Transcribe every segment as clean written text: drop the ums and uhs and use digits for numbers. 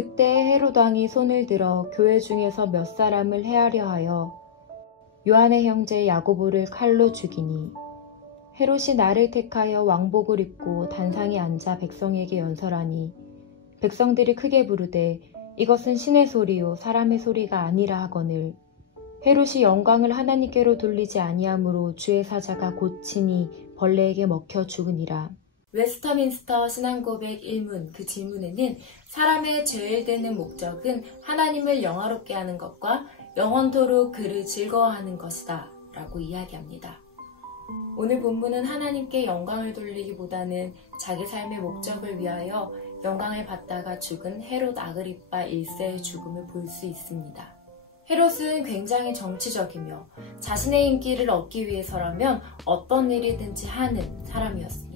그때 헤롯 왕이 손을 들어 교회 중에서 몇 사람을 해하려 하여 요한의 형제 야고보를 칼로 죽이니 헤롯이 나를 택하여 왕복을 입고 단상에 앉아 백성에게 연설하니 백성들이 크게 부르되 이것은 신의 소리요 사람의 소리가 아니라 하거늘 헤롯이 영광을 하나님께로 돌리지 아니하므로 주의 사자가 곧 친히 벌레에게 먹혀 죽으니라. 웨스터민스터 신앙고백 1문 그 질문에는 사람의 죄일되는 목적은 하나님을 영화롭게 하는 것과 영원토록 그를 즐거워하는 것이다 라고 이야기합니다. 오늘 본문은 하나님께 영광을 돌리기보다는 자기 삶의 목적을 위하여 영광을 받다가 죽은 헤롯 아그리빠 1세의 죽음을 볼 수 있습니다. 헤롯은 굉장히 정치적이며 자신의 인기를 얻기 위해서라면 어떤 일이든지 하는 사람이었습니다.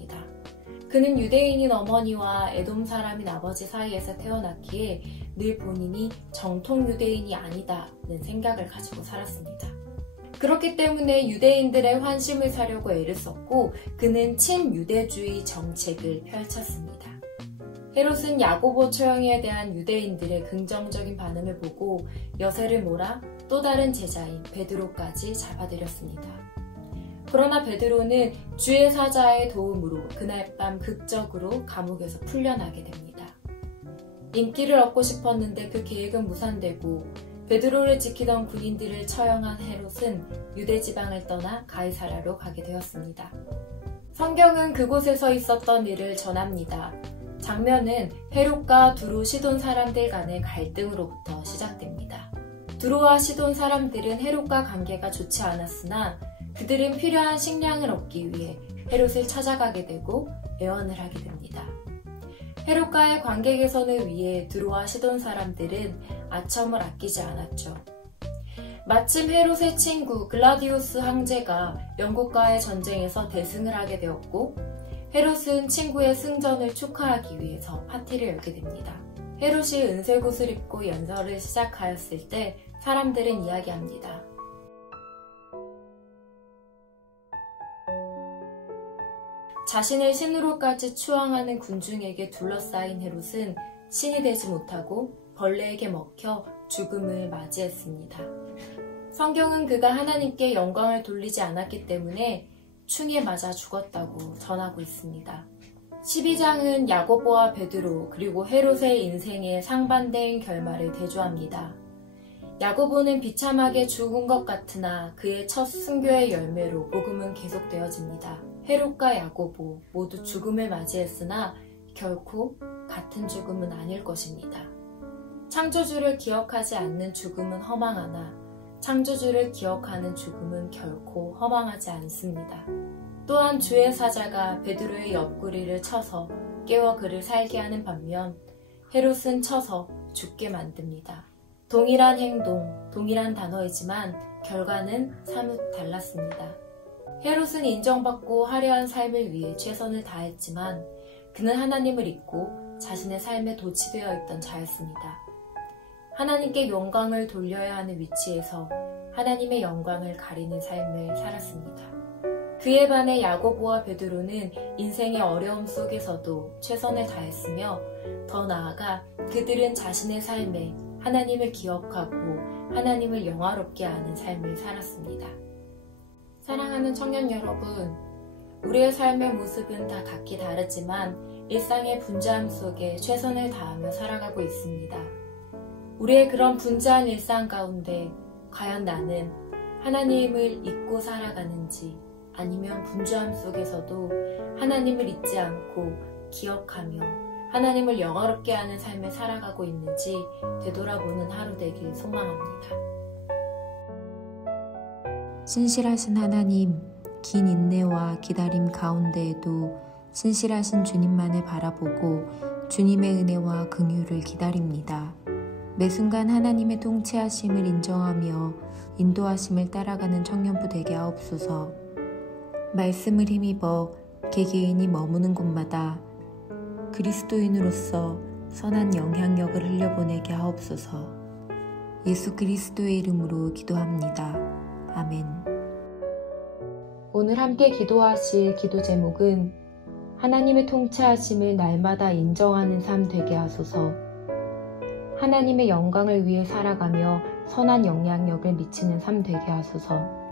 그는 유대인인 어머니와 에돔 사람인 아버지 사이에서 태어났기에 늘 본인이 정통 유대인이 아니다는 생각을 가지고 살았습니다. 그렇기 때문에 유대인들의 환심을 사려고 애를 썼고 그는 친유대주의 정책을 펼쳤습니다. 헤롯은 야고보 처형에 대한 유대인들의 긍정적인 반응을 보고 여세를 몰아 또 다른 제자인 베드로까지 잡아들였습니다. 그러나 베드로는 주의 사자의 도움으로 그날 밤 극적으로 감옥에서 풀려나게 됩니다. 인기를 얻고 싶었는데 그 계획은 무산되고 베드로를 지키던 군인들을 처형한 헤롯은 유대 지방을 떠나 가이사랴로 가게 되었습니다. 성경은 그곳에서 있었던 일을 전합니다. 장면은 헤롯과 두로 시돈 사람들 간의 갈등으로부터 시작됩니다. 두로와 시돈 사람들은 헤롯과 관계가 좋지 않았으나 그들은 필요한 식량을 얻기 위해 헤롯을 찾아가게 되고 애원을 하게 됩니다. 헤롯과의 관계 개선을 위해 두로와 시돈 사람들은 아첨을 아끼지 않았죠. 마침 헤롯의 친구 글라디우스 황제가 영국과의 전쟁에서 대승을 하게 되었고 헤롯은 친구의 승전을 축하하기 위해서 파티를 열게 됩니다. 헤롯이 은색 옷을 입고 연설을 시작하였을 때 사람들은 이야기합니다. 자신을 신으로까지 추앙하는 군중에게 둘러싸인 헤롯은 신이 되지 못하고 벌레에게 먹혀 죽음을 맞이했습니다. 성경은 그가 하나님께 영광을 돌리지 않았기 때문에 충에 맞아 죽었다고 전하고 있습니다. 12장은 야고보와 베드로 그리고 헤롯의 인생의 상반된 결말을 대조합니다. 야고보는 비참하게 죽은 것 같으나 그의 첫 순교의 열매로 복음은 계속되어집니다. 헤롯과 야고보 모두 죽음을 맞이했으나 결코 같은 죽음은 아닐 것입니다. 창조주를 기억하지 않는 죽음은 허망하나 창조주를 기억하는 죽음은 결코 허망하지 않습니다. 또한 주의 사자가 베드로의 옆구리를 쳐서 깨워 그를 살게 하는 반면 헤롯은 쳐서 죽게 만듭니다. 동일한 행동, 동일한 단어이지만 결과는 사뭇 달랐습니다. 헤롯은 인정받고 화려한 삶을 위해 최선을 다했지만 그는 하나님을 잊고 자신의 삶에 도취되어 있던 자였습니다. 하나님께 영광을 돌려야 하는 위치에서 하나님의 영광을 가리는 삶을 살았습니다. 그에 반해 야고보와 베드로는 인생의 어려움 속에서도 최선을 다했으며 더 나아가 그들은 자신의 삶에 하나님을 기억하고 하나님을 영화롭게 하는 삶을 살았습니다. 사랑하는 청년 여러분, 우리의 삶의 모습은 다 각기 다르지만 일상의 분주함 속에 최선을 다하며 살아가고 있습니다. 우리의 그런 분주한 일상 가운데 과연 나는 하나님을 잊고 살아가는지 아니면 분주함 속에서도 하나님을 잊지 않고 기억하며 하나님을 영화롭게 하는 삶을 살아가고 있는지 되돌아보는 하루 되길 소망합니다. 신실하신 하나님, 긴 인내와 기다림 가운데에도 신실하신 주님만을 바라보고 주님의 은혜와 긍휼을 기다립니다. 매 순간 하나님의 통치하심을 인정하며 인도하심을 따라가는 청년부 되게 하옵소서. 말씀을 힘입어 개개인이 머무는 곳마다 그리스도인으로서 선한 영향력을 흘려보내게 하옵소서. 예수 그리스도의 이름으로 기도합니다. 아멘. 오늘 함께 기도하실 기도 제목은 하나님의 통치하심을 날마다 인정하는 삶 되게 하소서. 하나님의 영광을 위해 살아가며 선한 영향력을 미치는 삶 되게 하소서.